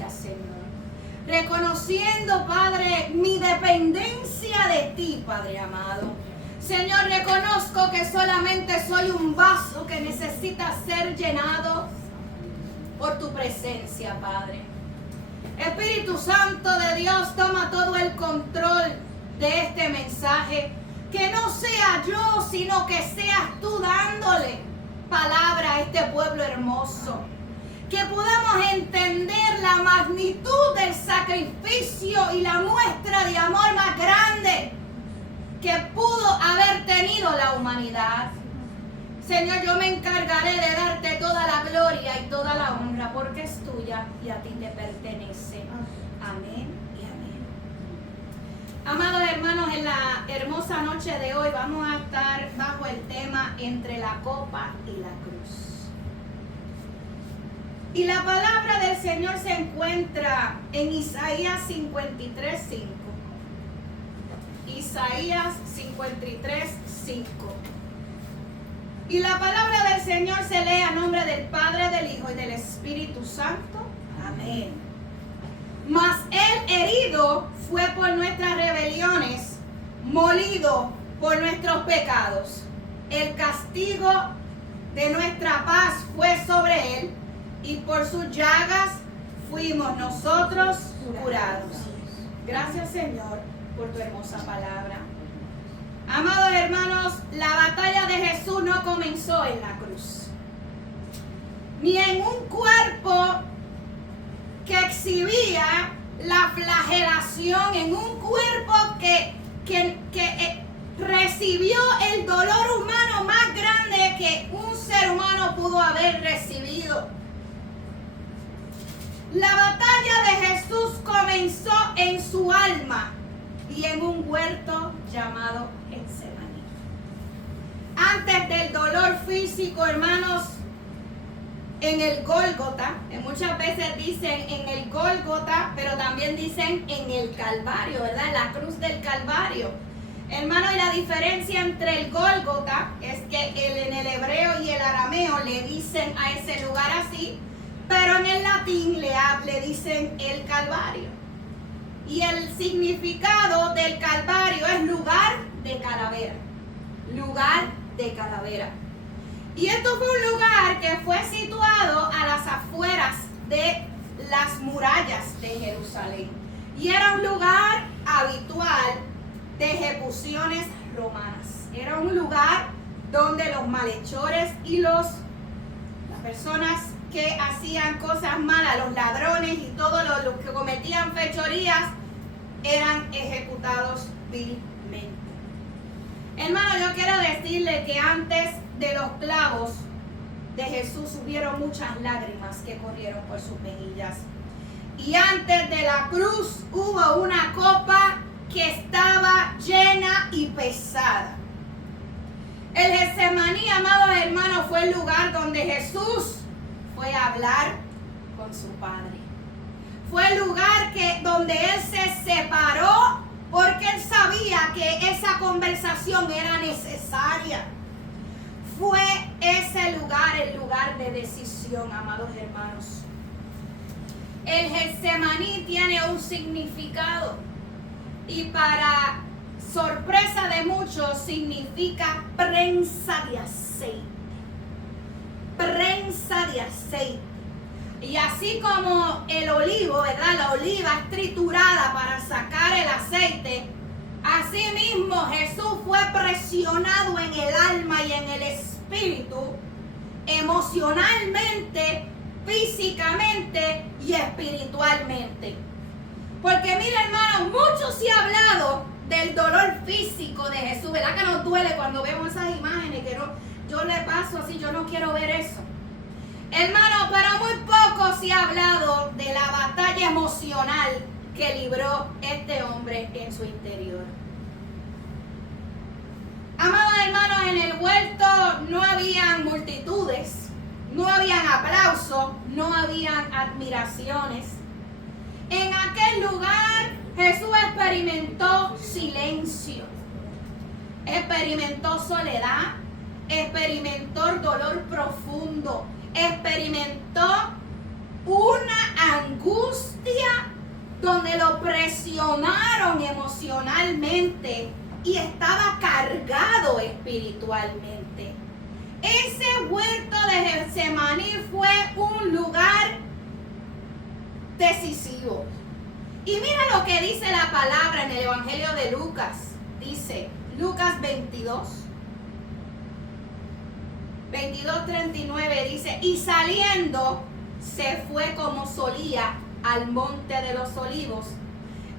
gracias, Señor. Reconociendo, Padre, mi dependencia de ti, Padre amado. Señor, reconozco que solamente soy un vaso que necesita ser llenado por tu presencia, Padre. Espíritu Santo de Dios, toma todo el control de este mensaje. Que no sea yo, sino que seas tú dándole palabra a este pueblo hermoso. Que podamos entender la magnitud del sacrificio y la muestra de amor más grande que pudo haber tenido la humanidad. Señor, yo me encargaré de darte toda la gloria y toda la honra, porque es tuya y a ti te pertenece. Amén y amén. Amados hermanos, en la hermosa noche de hoy vamos a estar bajo el tema entre la copa y la cruz. Y la palabra del Señor se encuentra en Isaías 53:5. Isaías 53:5. Y la palabra del Señor se lee a nombre del Padre, del Hijo y del Espíritu Santo. Amén. Mas Él herido fue por nuestras rebeliones, molido por nuestros pecados. El castigo de nuestra paz fue sobre Él, y por sus llagas fuimos nosotros curados. Gracias, Señor, por tu hermosa palabra. Amados hermanos, la batalla de Jesús no comenzó en la cruz, ni en un cuerpo que exhibía la flagelación, en un cuerpo que recibió el dolor humano más grande que un ser humano pudo haber recibido. La batalla de Jesús comenzó en su alma y en un huerto llamado Getsemaní. Antes del dolor físico, hermanos, en el Gólgota, muchas veces dicen en el Gólgota, pero también dicen en el Calvario, ¿verdad? En la cruz del Calvario. Hermano, y la diferencia entre el Gólgota es que en el hebreo y el arameo le dicen a ese lugar así, pero en el latín le dicen el Calvario. Y el significado del Calvario es lugar de calavera. Lugar de calavera. Y esto fue un lugar que fue situado a las afueras de las murallas de Jerusalén. Y era un lugar habitual de ejecuciones romanas. Era un lugar donde los malhechores y las personas que hacían cosas malas, los ladrones y todos los que cometían fechorías, eran ejecutados vilmente. Hermano, yo quiero decirle que antes de los clavos de Jesús hubieron muchas lágrimas que corrieron por sus mejillas. Y antes de la cruz hubo una copa que estaba llena y pesada. El Getsemaní, amados hermanos, fue el lugar donde Jesús fue a hablar con su Padre. Fue el lugar donde Él se separó porque Él sabía que esa conversación era necesaria. Fue ese lugar el lugar de decisión, amados hermanos. El Getsemaní tiene un significado y para sorpresa de muchos significa prensa de aceite. Prensa de aceite. Y así como el olivo, ¿verdad? La oliva es triturada para sacar el aceite. Así mismo Jesús fue presionado en el alma y en el espíritu, emocionalmente, físicamente y espiritualmente. Porque mira, hermano, mucho se ha hablado del dolor físico de Jesús, ¿verdad? Que nos duele cuando vemos esas imágenes, que no, yo le paso así, yo no quiero ver eso. Hermano, pero muy poco se ha hablado de la batalla emocional que libró este hombre en su interior. Amados hermanos, en el huerto no habían multitudes, no habían aplausos, no habían admiraciones. En aquel lugar Jesús experimentó silencio, experimentó soledad, experimentó dolor profundo, experimentó una angustia donde lo presionaron emocionalmente y estaba cargado espiritualmente. Ese huerto de Getsemaní fue un lugar decisivo. Y mira lo que dice la palabra en el Evangelio de Lucas. Dice Lucas 22:39 dice: y saliendo se fue como solía al monte de los olivos,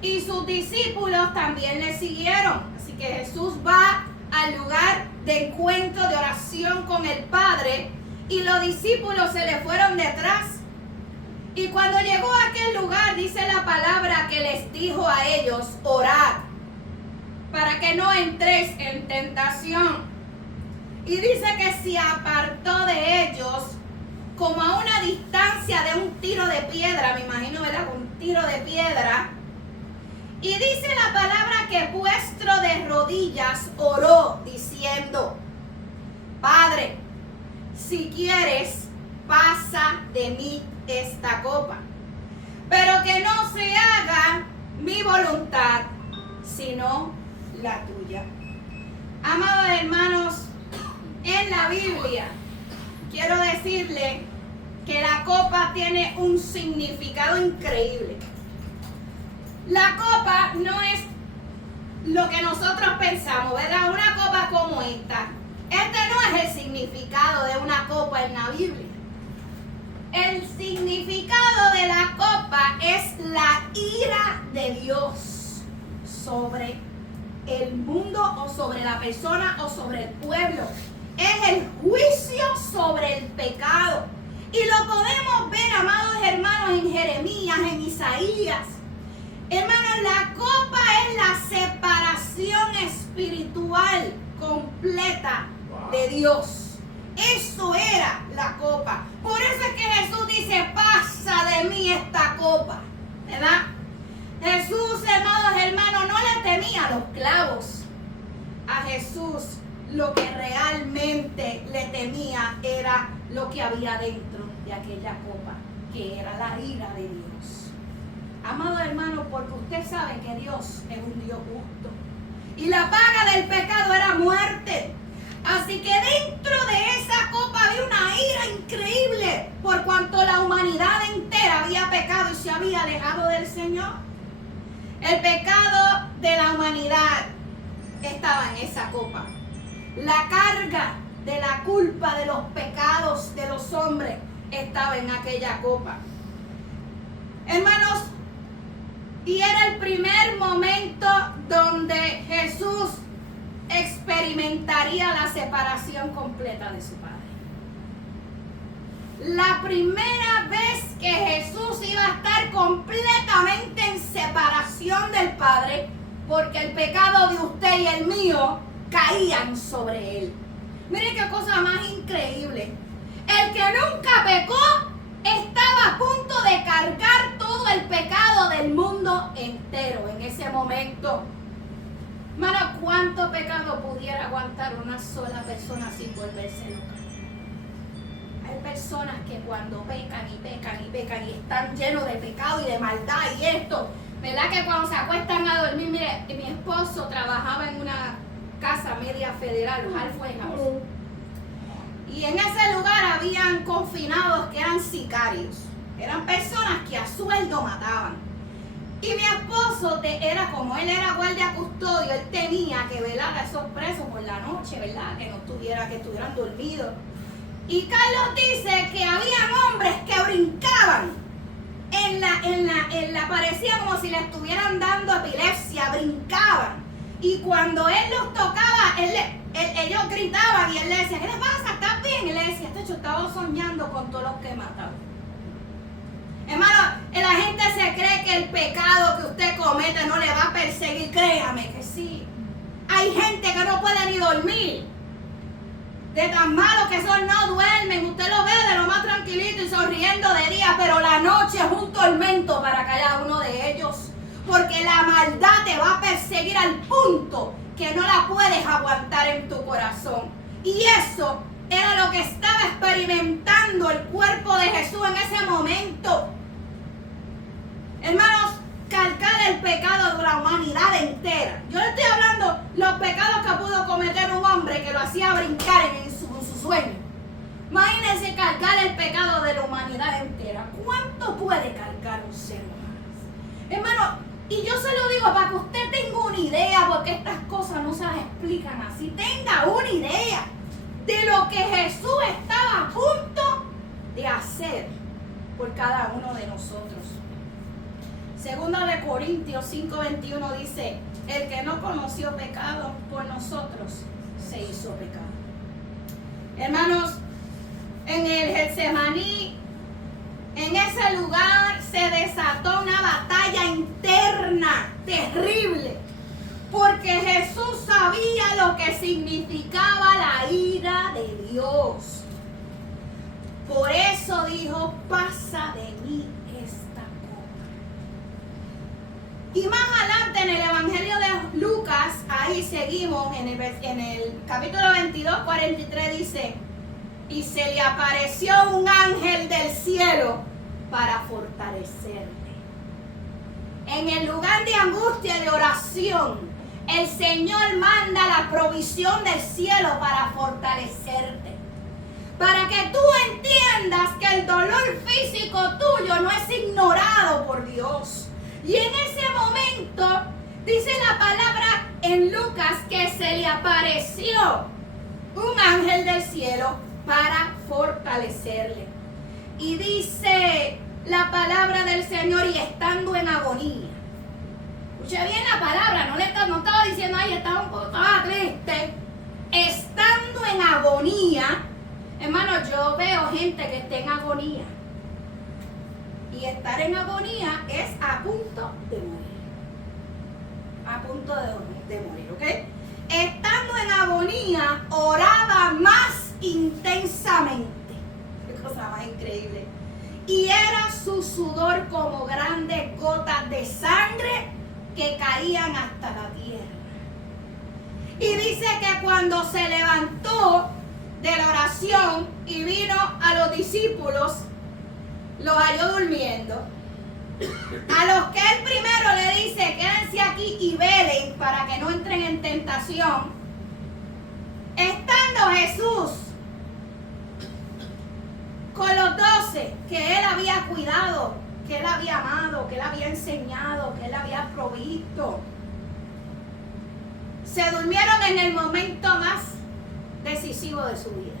y sus discípulos también le siguieron. Así que Jesús va al lugar de encuentro, de oración con el Padre, y los discípulos se le fueron detrás. Y cuando llegó a aquel lugar, dice la palabra que les dijo a ellos: orad, para que no entréis en tentación. Y dice que se apartó de ellos como a una distancia de un tiro de piedra, me imagino, ¿verdad? Un tiro de piedra. Y dice la palabra que puesto de rodillas oró diciendo: Padre, si quieres, pasa de mí esta copa, pero que no se haga mi voluntad, sino la tuya. Amados hermanos, en la Biblia quiero decirle que la copa tiene un significado increíble. La copa no es lo que nosotros pensamos, ¿verdad? Una copa como esta. Este no es el significado de una copa en la Biblia. El significado de la copa es la ira de Dios sobre el mundo o sobre la persona o sobre el pueblo. Es el juicio sobre el pecado. Y lo podemos ver, amados hermanos, en Jeremías, en Isaías. Hermanos, la copa es la separación espiritual completa de Dios. Eso era la copa. Por eso es que Jesús dice: pasa de mí esta copa, ¿verdad? Jesús, amados hermanos, no le temía los clavos. A Jesús lo que realmente le temía era lo que había dentro de aquella copa, que era la ira de Dios. Amado hermano, porque usted sabe que Dios es un Dios justo y la paga del pecado era muerte. Así que dentro de esa copa había una ira increíble por cuanto la humanidad entera había pecado y se había alejado del Señor. El pecado de la humanidad estaba en esa copa. La carga de la culpa de los pecados de los hombres estaba en aquella copa. Hermanos, y era el primer momento donde Jesús experimentaría la separación completa de su Padre. La primera vez que Jesús iba a estar completamente en separación del Padre, porque el pecado de usted y el mío caían sobre él. Miren qué cosa más increíble. El que nunca pecó estaba a punto de cargar todo el pecado del mundo entero en ese momento. Hermano, ¿cuánto pecado pudiera aguantar una sola persona sin volverse loca? Hay personas que cuando pecan y pecan y pecan y están llenos de pecado y de maldad y esto, ¿verdad? Que cuando se acuestan a dormir, mire, mi esposo trabajaba en una casa media federal, los Halfway House. Y en ese lugar habían confinados que eran sicarios. Eran personas que a sueldo mataban. Y mi esposo, era como él era guardia custodio, él tenía que velar a esos presos por la noche, ¿verdad? Que estuvieran dormidos. Y Carlos dice que habían hombres que brincaban. Parecía como si le estuvieran dando epilepsia, brincaban. Y cuando él los tocaba, ellos gritaban y él le decía: ¿qué le pasa? ¿Estás bien? Y él le decía: yo estaba soñando con todos los que he matado. Hermano, la gente se cree que el pecado que usted comete no le va a perseguir. Créame que sí. Hay gente que no puede ni dormir. De tan malos que son, no duermen. Usted lo ve de lo más tranquilito y sonriendo de día, pero la noche es un tormento para cada uno de ellos. Porque la maldad te va a perseguir al punto que no la puedes aguantar en tu corazón. Y eso era lo que estaba experimentando el cuerpo de Jesús en ese momento. Hermanos, pecado de la humanidad entera. Yo le estoy hablando los pecados que pudo cometer un hombre que lo hacía brincar en su sueño. Imagínense cargar el pecado de la humanidad entera. ¿Cuánto puede cargar un ser humano? Hermano, y yo se lo digo para que usted tenga una idea, porque estas cosas no se las explican así. Tenga una idea de lo que Jesús estaba a punto de hacer por cada uno de nosotros. Segunda de Corintios 5:21 dice: el que no conoció pecado por nosotros se hizo pecado. Hermanos, en el Getsemaní, en ese lugar se desató una batalla interna terrible, porque Jesús sabía lo que significaba la ira de Dios. Por eso dijo: pasa de mí esta copa. Y más adelante en el Evangelio de Lucas, ahí seguimos, en el capítulo 22, 43 dice: y se le apareció un ángel del cielo para fortalecerle. En el lugar de angustia y de oración, el Señor manda la provisión del cielo para fortalecerte. Para que tú entiendas que el dolor físico tuyo no es ignorado por Dios. Y en ese momento, dice la palabra en Lucas, que se le apareció un ángel del cielo para fortalecerle. Y dice la palabra del Señor: y estando en agonía. Escuche bien la palabra, no estaba diciendo: ay, estaba triste. Estando en agonía. Hermano, yo veo gente que está en agonía. Y estar en agonía es a punto de morir. A punto de morir, ¿ok? Estando en agonía, oraba más intensamente. Qué cosa más increíble. Y era su sudor como grandes gotas de sangre que caían hasta la tierra. Y dice que cuando se levantó de la oración y vino a los discípulos, los halló durmiendo. A los que él primero le dice: quédense aquí y velen para que no entren en tentación. Estando Jesús con los 12 que él había cuidado, que él había amado, que él había enseñado, que él había provisto, se durmieron en el momento más decisivo de su vida.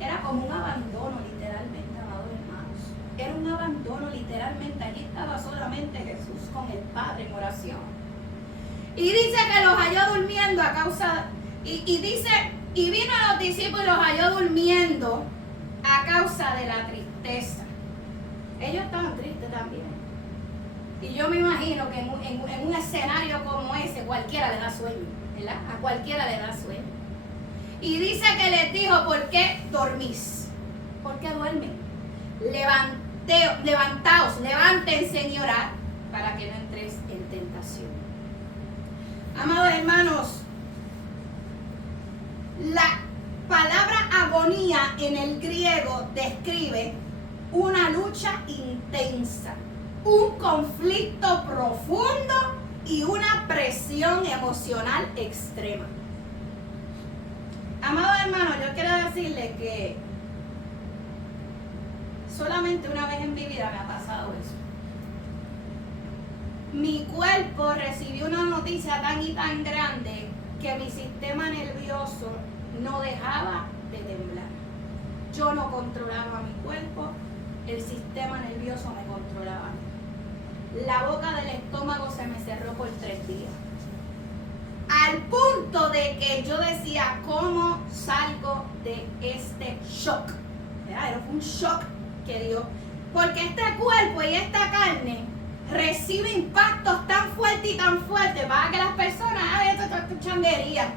Era como un abandono, literalmente, amados hermanos. Era un abandono, literalmente. Allí estaba solamente Jesús con el Padre en oración. Y dice que los halló durmiendo a causa, y dice, y vino a los discípulos y los halló durmiendo a causa de la tristeza. Ellos estaban tristes también. Y yo me imagino que en un escenario como ese, cualquiera le da sueño, ¿verdad? A cualquiera le da sueño. Y dice que les dijo: ¿por qué dormís? ¿Por qué duermen? Levantaos, levántense y orad para que no entréis en tentación. Amados hermanos, la palabra agonía en el griego describe una lucha intensa, un conflicto profundo y una presión emocional extrema. Amados hermanos, yo quiero decirles que solamente una vez en mi vida me ha pasado eso. Mi cuerpo recibió una noticia tan y tan grande que mi sistema nervioso no dejaba de temblar. Yo no controlaba mi cuerpo, el sistema nervioso me controlaba a mí. La boca del estómago se me cerró por 3 días. Al punto de que yo decía: ¿cómo salgo de este shock? Era un shock que dio. Porque este cuerpo y esta carne recibe impactos tan fuertes y tan fuertes para que las personas: esto es changuería.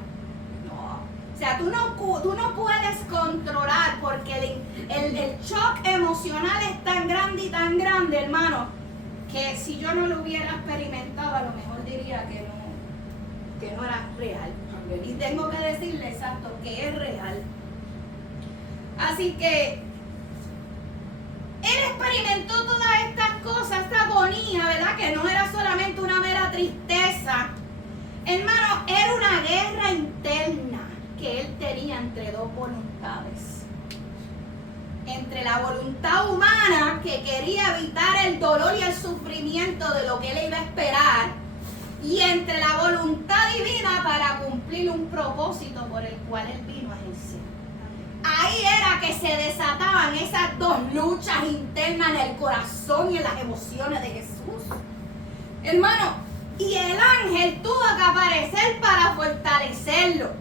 No. O sea, tú no puedes controlar, porque el shock emocional es tan grande y tan grande, hermano, que si yo no lo hubiera experimentado, a lo mejor diría que no era real. Y tengo que decirle exacto que es real. Así que él experimentó todas estas cosas, esta agonía, ¿verdad? Que no era solo tristeza, hermano, era una guerra interna que él tenía entre dos voluntades. Entre la voluntad humana que quería evitar el dolor y el sufrimiento de lo que él iba a esperar, y entre la voluntad divina para cumplir un propósito por el cual él vino a ejercer. Ahí era que se desataban esas dos luchas internas en el corazón y en las emociones de Jesús. Hermano, y el ángel tuvo que aparecer para fortalecerlo.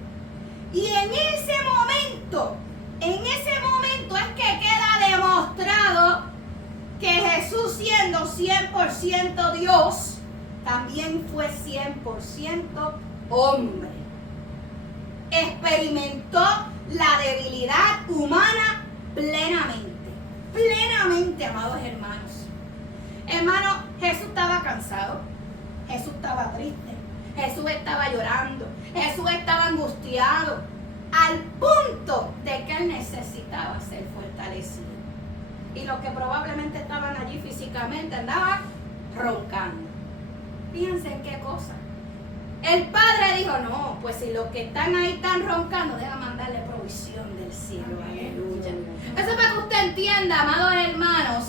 Y en ese momento es que queda demostrado que Jesús, siendo 100% Dios, también fue 100% hombre. Experimentó la debilidad humana plenamente, amados hermanos. Hermano, Jesús estaba cansado, Jesús estaba triste, Jesús estaba llorando, Jesús estaba angustiado, al punto de que él necesitaba ser fortalecido. Y los que probablemente estaban allí físicamente andaban roncando. Fíjense en qué cosa. El Padre dijo, no, pues si los que están ahí están roncando, deja mandarle provisión del cielo. Aleluya. Eso es para que usted entienda, amados hermanos,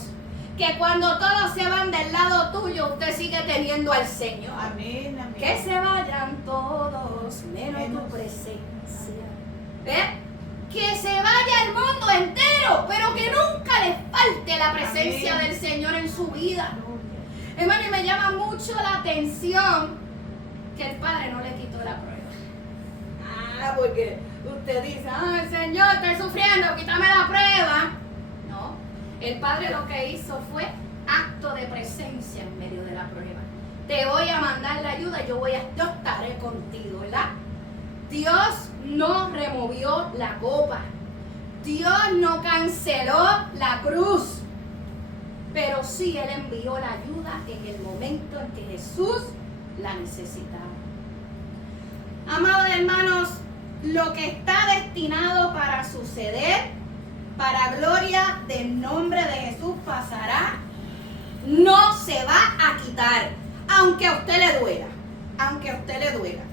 que cuando todos se van del lado tuyo, usted sigue teniendo al Señor. Amén, amén. Que se vayan todos, menos tu presencia. ¿Ves? Que se vaya el mundo entero, pero que nunca le falte la presencia del Señor en su vida. Hermano, y me llama mucho la atención que el Padre no le quitó la prueba. Porque usted dice, ay Señor, estoy sufriendo, quítame la prueba. No, el Padre lo que hizo fue acto de presencia en medio de la prueba. Te voy a mandar la ayuda, yo estaré contigo, ¿verdad? Dios no removió la copa. Dios no canceló la cruz. Pero sí, Él envió la ayuda en el momento en que Jesús la necesitaba. Amados hermanos, lo que está destinado para suceder, para gloria del nombre de Jesús pasará, no se va a quitar, aunque a usted le duela, aunque a usted le duela.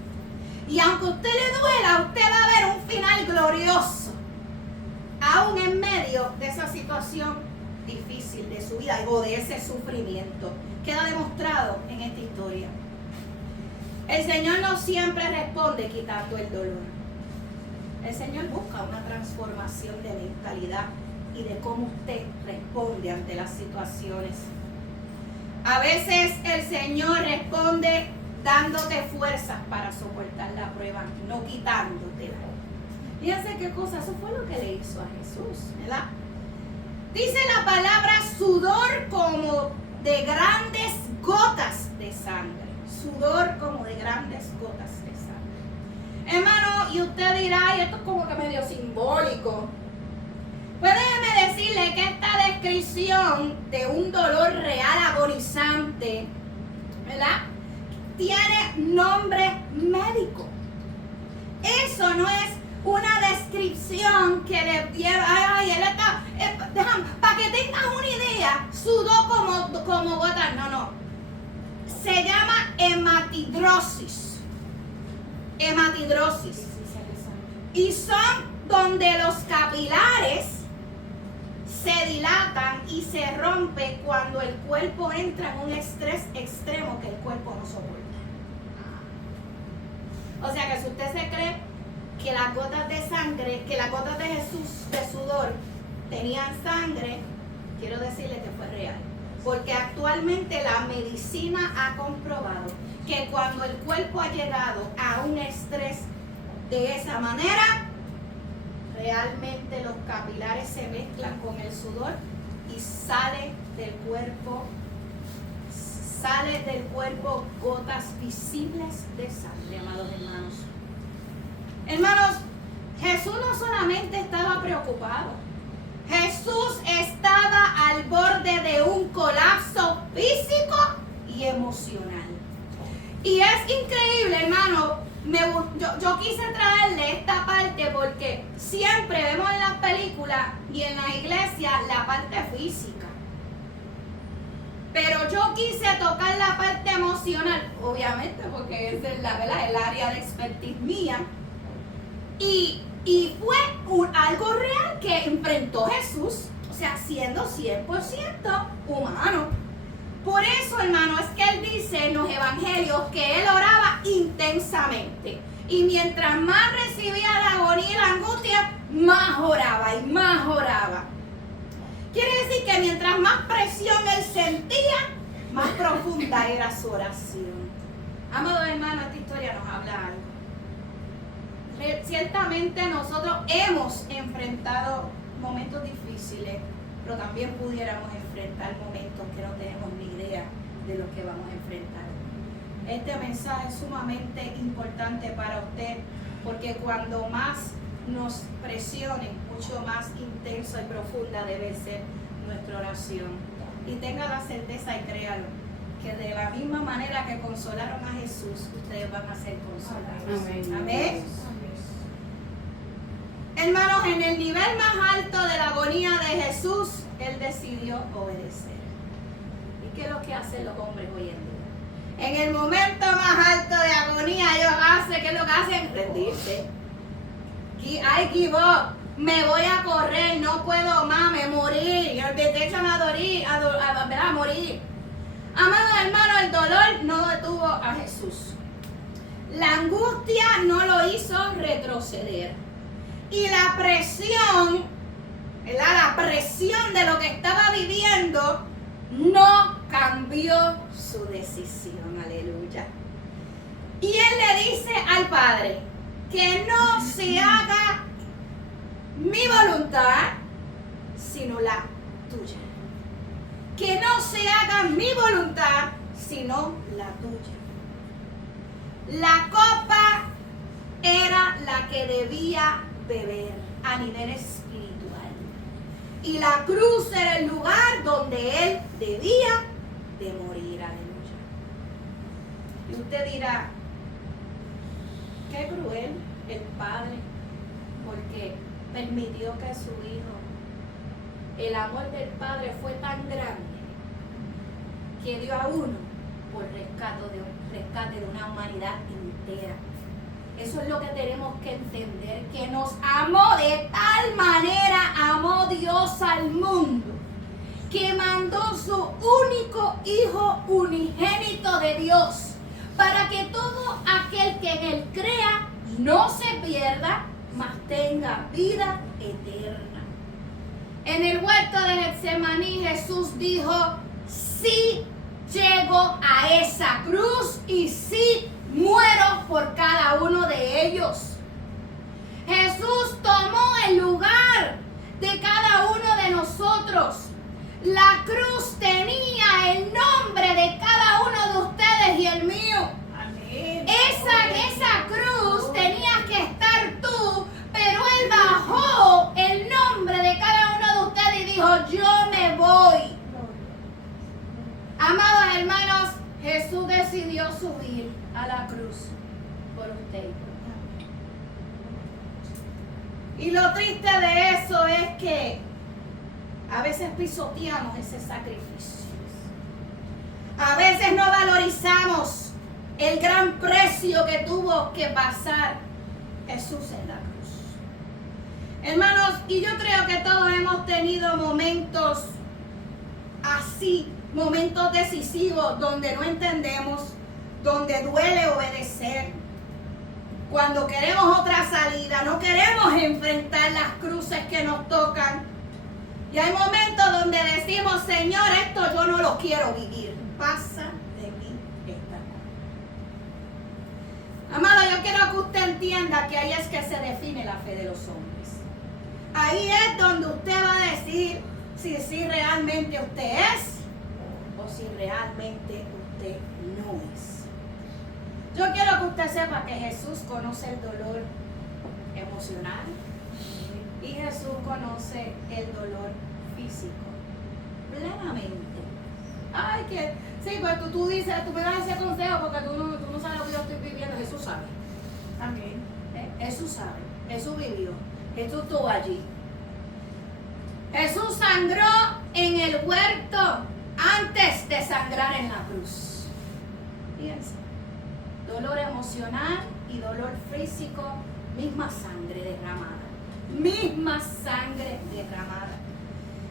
Y aunque a usted le duela, usted va a ver un final glorioso, aún en medio de esa situación difícil de su vida o de ese sufrimiento. Queda demostrado en esta historia. El Señor no siempre responde quitando el dolor. El Señor busca una transformación de mentalidad y de cómo usted responde ante las situaciones. A veces el Señor responde dándote fuerzas para soportar la prueba, no quitándotela. Fíjense qué cosa, eso fue lo que le hizo a Jesús, ¿verdad? Dice la palabra sudor como de grandes gotas de sangre. Sudor como de grandes gotas de sangre. Hermano, y usted dirá, ay, esto es como que medio simbólico. Pues déjeme decirle que esta descripción de un dolor real agonizante, ¿verdad?, tiene nombre médico. Eso no es una descripción que le lleva, ay, él está, para que tengas una idea, sudó como gotas, no. Se llama hematidrosis. Hematidrosis. Y son donde los capilares se dilatan y se rompe cuando el cuerpo entra en un estrés extremo que el cuerpo no soporta. O sea que si usted se cree que las gotas de sangre, que las gotas de Jesús de sudor tenían sangre, quiero decirle que fue real. Porque actualmente la medicina ha comprobado que cuando el cuerpo ha llegado a un estrés de esa manera, realmente los capilares se mezclan con el sudor y sale del cuerpo gotas visibles de sangre, amados hermanos. Hermanos, Jesús no solamente estaba preocupado, Jesús estaba al borde de un colapso físico y emocional. Y es increíble, hermano. Yo quise traerle esta parte porque siempre vemos en las películas y en la iglesia la parte física. Pero yo quise tocar la parte emocional, obviamente, porque es el área de expertise mía. Y fue algo real que enfrentó Jesús, o sea, siendo 100% humano. Por eso, hermano, es que él dice en los evangelios que él oraba intensamente. Y mientras más recibía la agonía y la angustia, más oraba y más oraba. Quiere decir que mientras más presión él sentía, más profunda era su oración. Amados hermanos, esta historia nos habla algo. Ciertamente nosotros hemos enfrentado momentos difíciles, pero también pudiéramos enfrentar momentos que no tenemos ni idea de lo que vamos a enfrentar. Este mensaje es sumamente importante para usted, porque cuando más nos presione, mucho más intensa y profunda debe ser nuestra oración. Y tenga la certeza y créalo, que de la misma manera que consolaron a Jesús, ustedes van a ser consolados. Amén. Amén. Hermanos, en el nivel más alto de la agonía de Jesús, él decidió obedecer. ¿Y qué es lo que hacen los hombres hoy en día? En el momento más alto de agonía, ellos hacen, ¿qué es lo que hacen? Rendirse. I give up. Me voy a correr, no puedo más, me morí. Te echan a morir. Amados hermanos, el dolor no detuvo a Jesús. La angustia no lo hizo retroceder. Y la presión, ¿verdad? La presión de lo que estaba viviendo no cambió su decisión. Aleluya. Y él le dice al Padre que no se haga mi voluntad, sino la tuya. Que no se haga mi voluntad, sino la tuya. La copa era la que debía beber a nivel espiritual. Y la cruz era el lugar donde él debía de morir. Aleluya. Y usted dirá, qué cruel el Padre, porque permitió que su hijo, el amor del Padre fue tan grande que dio a uno por rescate de una humanidad entera. Eso es lo que tenemos que entender, que nos amó de tal manera, amó Dios al mundo, que mandó su único Hijo unigénito de Dios, para que todo aquel que en él crea no se pierda, mas tenga vida eterna. En el huerto de Getsemaní, Jesús dijo, sí llego a esa cruz y sí muero por cada uno de ellos. Jesús tomó el lugar de cada uno de nosotros. La cruz tenía el nombre de cada uno de ustedes y el mío. Amén. Esa cruz tenía que estar tú, pero Él bajó el nombre de cada uno de ustedes y dijo, yo me voy. Amados hermanos, Jesús decidió subir a la cruz por usted. Y lo triste de eso es que a veces pisoteamos ese sacrificio. A veces no valorizamos el gran precio que tuvo que pasar Jesús en la cruz. Hermanos, y yo creo que todos hemos tenido momentos así, momentos decisivos donde no entendemos, donde duele obedecer, cuando queremos otra salida, no queremos enfrentar las cruces que nos tocan. Y hay momentos donde decimos, Señor, esto yo no lo quiero vivir. Pasa de mí esta cosa. Amado, yo quiero que usted entienda que ahí es que se define la fe de los hombres. Ahí es donde usted va a decir si realmente usted es o si realmente usted no es. Yo quiero que usted sepa que Jesús conoce el dolor emocional y Jesús conoce el dolor físico plenamente. Ay, que sí, pues tú dices, tú me das ese consejo porque tú no sabes lo que yo estoy viviendo. Jesús sabe. Amén. Jesús sabe. Jesús vivió. Jesús estuvo allí. Jesús sangró en el huerto antes de sangrar la cruz. Fíjense, dolor emocional y dolor físico, misma sangre derramada. Misma sangre derramada.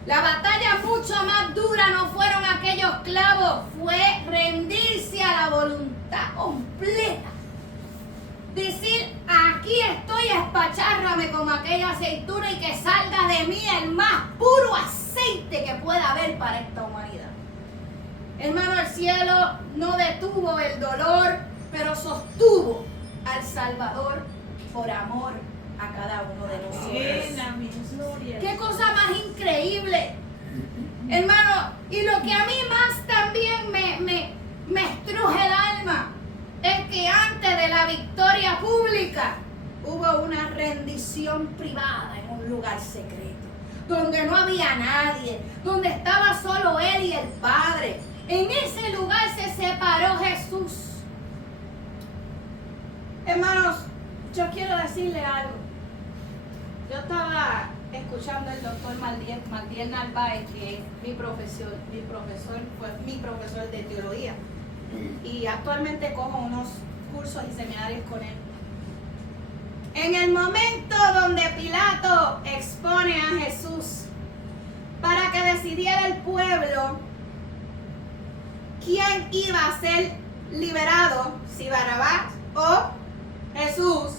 La batalla mucho más dura no fueron aquellos clavos, fue rendirse a la voluntad completa. Decir, aquí estoy, espachárrame como aquella aceituna y que salga de mí el más puro aceite que pueda haber para esta humanidad. Hermano, el cielo no detuvo el dolor, pero sostuvo al Salvador por amor a cada uno de nosotros. ¡Qué cosa más increíble! Hermano, y lo que a mí más también me estruje el alma es que antes de la victoria pública hubo una rendición privada en un lugar secreto, donde no había nadie, donde estaba solo él y el Padre. En ese lugar se separó Jesús. Hermanos, yo quiero decirle algo. Yo estaba escuchando al doctor Maldiel Narváez, que es mi profesor de teología. Y actualmente cojo unos cursos y seminarios con él. En el momento donde Pilato expone a Jesús para que decidiera el pueblo quién iba a ser liberado, si Barrabás o Jesús,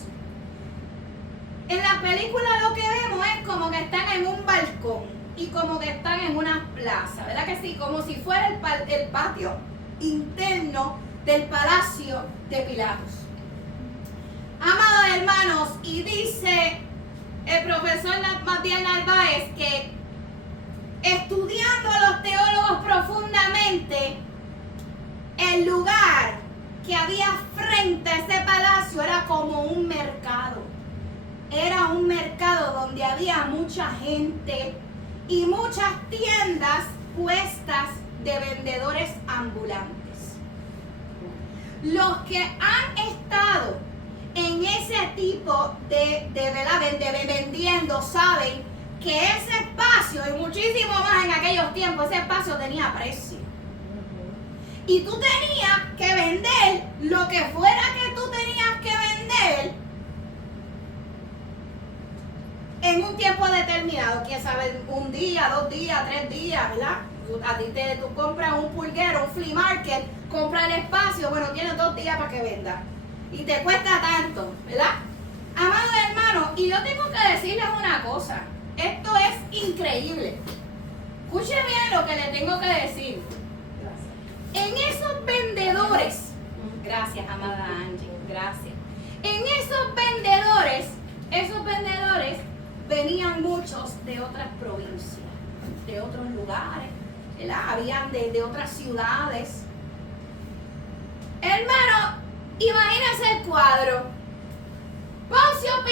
en la película lo que vemos es como que están en un balcón y como que están en una plaza, ¿verdad que sí? Como si fuera el patio interno del palacio de Pilatos. Amados hermanos, y dice el profesor Matías Narváez que estudiando a los teólogos profundamente, el lugar que había frente a ese palacio era como un mercado. Era un mercado donde había mucha gente y muchas tiendas puestas de vendedores ambulantes. Los que han estado en ese tipo de vendiendo saben que ese espacio, y muchísimo más en aquellos tiempos, ese espacio tenía precio. Y tú tenías que vender lo que fuera que tú tenías que vender en un tiempo determinado. Quién sabe, un día, 2 días, 3 días, ¿verdad? Tú compras un pulguero, un flea market, compras el espacio, bueno, tienes 2 días para que venda. Y te cuesta tanto, ¿verdad? Amados hermanos, y yo tengo que decirles una cosa. Esto es increíble. Escuchen bien lo que les tengo que decir. En esos vendedores, gracias amada Angie, gracias. En esos vendedores venían muchos de otras provincias, de otros lugares, ¿verdad? Habían de otras ciudades. Hermano, imagínense el cuadro. Poncio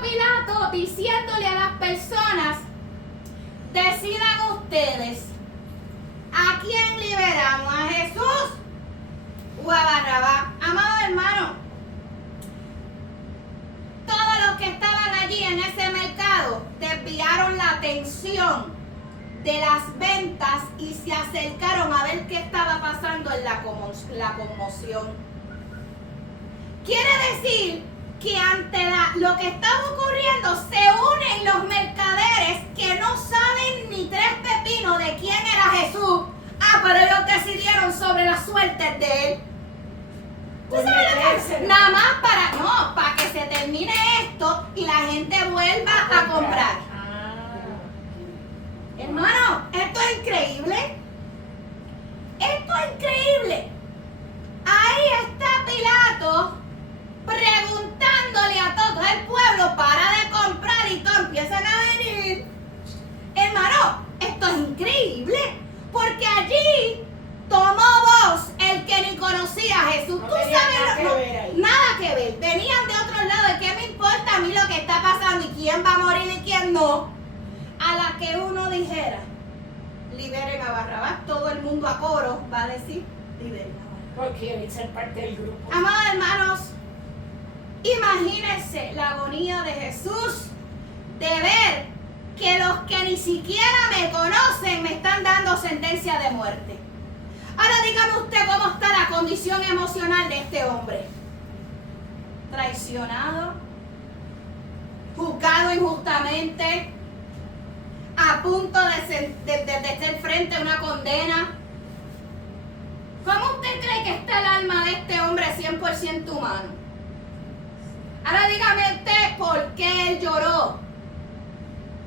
Pilato diciéndole a las personas, decidan ustedes, ¿a quién liberamos? ¿A Jesús o a Barrabás? Amado hermano, todos los que estaban allí en ese mercado desviaron la atención de las ventas y se acercaron a ver qué estaba pasando en la conmoción. Quiere decir que ante lo que estaba ocurriendo se unen los mercaderes que no saben ni 3 pepinos de quién era Jesús. Pero ellos decidieron sobre las suertes de él. Nada más para que se termine esto y la gente vuelva a comprar. Hermano, esto es increíble. Esto es increíble. Ahí está Pilato preguntándole a todo el pueblo, para de comprar, y todos empiezan a venir. Hermano, esto es increíble, porque allí tomó voz el que ni conocía a Jesús. No Tú sabes, nada que ver. Venían de otro lado. ¿Qué me importa a mí lo que está pasando y quién va a morir y quién no? A la que uno dijera, liberen a Barrabás, todo el mundo a coro va a decir, liberen a Barrabás. Porque quieren ser parte del grupo. Amados hermanos, imagínense la agonía de Jesús de ver que los que ni siquiera me conocen me están dando sentencia de muerte. Ahora dígame usted cómo está la condición emocional de este hombre. Traicionado, juzgado injustamente, a punto de ser frente a una condena. ¿Cómo usted cree que está el alma de este hombre 100% humano? Ahora dígame usted por qué él lloró,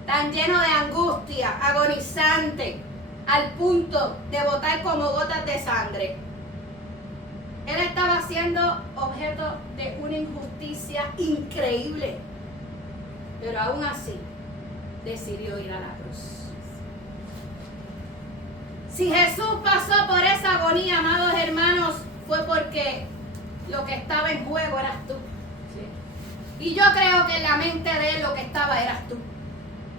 tan lleno de angustia, agonizante, al punto de botar como gotas de sangre. Él estaba siendo objeto de una injusticia increíble, pero aún así decidió ir a la cruz. Si Jesús pasó por esa agonía, amados hermanos, fue porque lo que estaba en juego eras tú. Sí. Y yo creo que en la mente de él lo que estaba eras tú.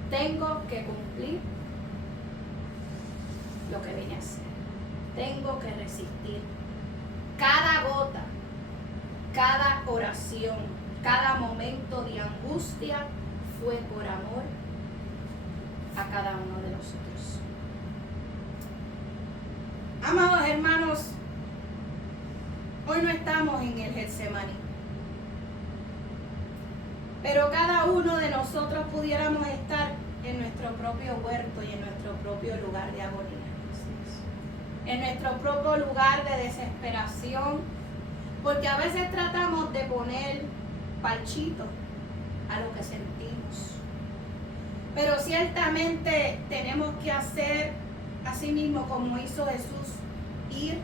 Tengo que cumplir lo que vine a hacer. Tengo que resistir. Cada gota, cada oración, cada momento de angustia fue por amor a cada uno de nosotros. Amados hermanos, hoy no estamos en el Getsemaní, pero cada uno de nosotros pudiéramos estar en nuestro propio huerto y en nuestro propio lugar de agonía, en nuestro propio lugar de desesperación, porque a veces tratamos de poner parchito a lo que sentimos, pero ciertamente tenemos que hacer así mismo como hizo Jesús, ir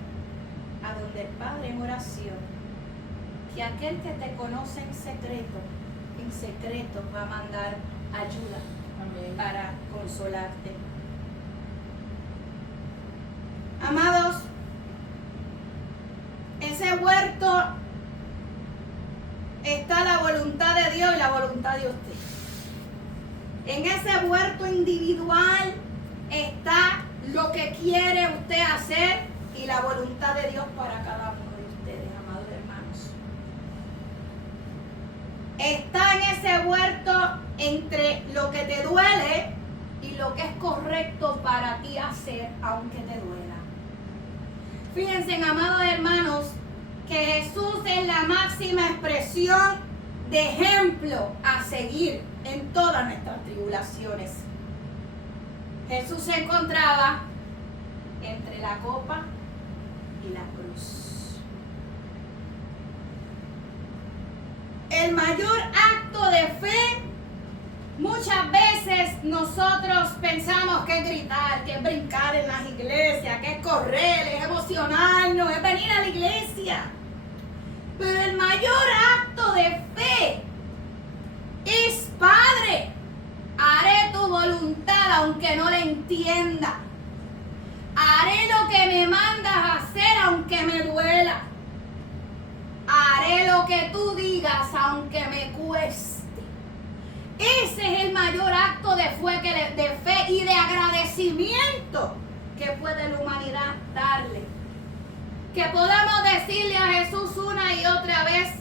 a donde el Padre en oración, que aquel que te conoce en secreto va a mandar ayuda. Amén. Para consolarte. Amados, ese huerto está la voluntad de Dios y la voluntad de usted. En ese huerto individual está lo que quiere usted hacer y la voluntad de Dios para cada uno de ustedes, amados hermanos. Está en ese huerto entre lo que te duele y lo que es correcto para ti hacer, aunque te duela. Fíjense, amados hermanos, que Jesús es la máxima expresión de ejemplo a seguir en todas nuestras tribulaciones. Jesús se encontraba entre la copa y la cruz. El mayor acto de fe, muchas veces nosotros pensamos que es gritar, que es brincar en las iglesias, que es correr, es emocionarnos, es venir a la iglesia. Pero el mayor acto de fe es: Padre, haré tu voluntad aunque no la entienda. Haré lo que me mandas a hacer aunque me duela. Haré lo que tú digas aunque me cueste. Ese es el mayor acto de fe y de agradecimiento que puede la humanidad darle. Que podamos decirle a Jesús una y otra vez: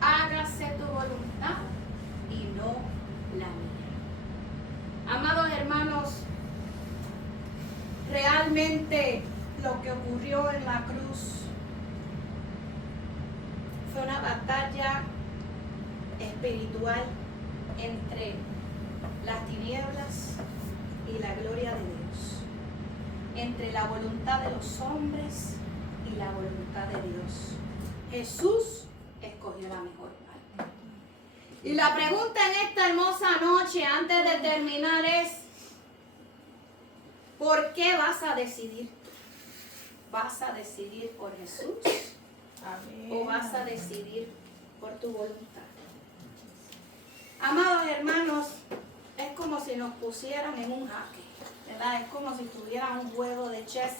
hágase tu voluntad y no la mía. Amados hermanos, realmente lo que ocurrió en la cruz fue una batalla espiritual entre las tinieblas y la gloria de Dios, entre la voluntad de los hombres y la voluntad de Dios. Jesús escogió la mejor parte. Y la pregunta en esta hermosa noche, antes de terminar, es: ¿por qué vas a decidir? ¿Vas a decidir por Jesús? Amén. ¿O vas a decidir por tu voluntad? Amados hermanos, es como si nos pusieran en un jaque, ¿verdad? Es como si tuvieran un juego de chess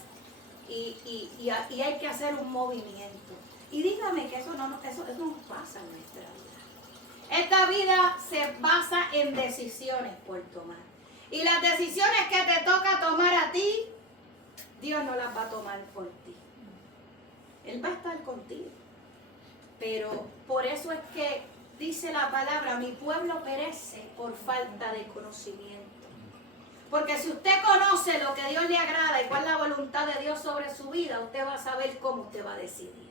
y hay que hacer un movimiento. Y dígame que eso no pasa en nuestra vida. Esta vida se basa en decisiones por tomar. Y las decisiones que te toca tomar a ti, Dios no las va a tomar por ti. Él va a estar contigo. Pero por eso es que dice la palabra: mi pueblo perece por falta de conocimiento. Porque si usted conoce lo que a Dios le agrada y cuál es la voluntad de Dios sobre su vida, usted va a saber cómo usted va a decidir.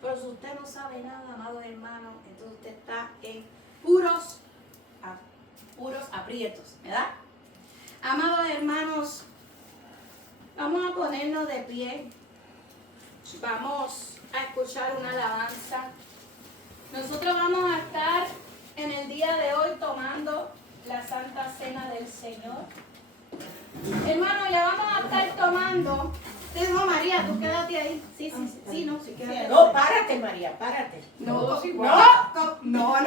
Pero si usted no sabe nada, amados hermanos, entonces usted está en puros aprietos, ¿verdad? Amados hermanos, vamos a ponernos de pie. Vamos a escuchar una alabanza. Nosotros vamos a estar en el día de hoy tomando la Santa Cena del Señor. Hermano, le vamos a estar tomando. No, María, tú quédate ahí. Sí, no, sí, quédate. No, párate, María, párate. No, no.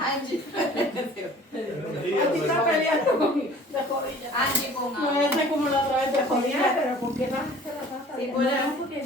Angie. Aquí está peleando con la rodilla. Angie, con No, esa como la otra vez de rodilla, pero ¿por qué más que la pata? Sí, No, pues, porque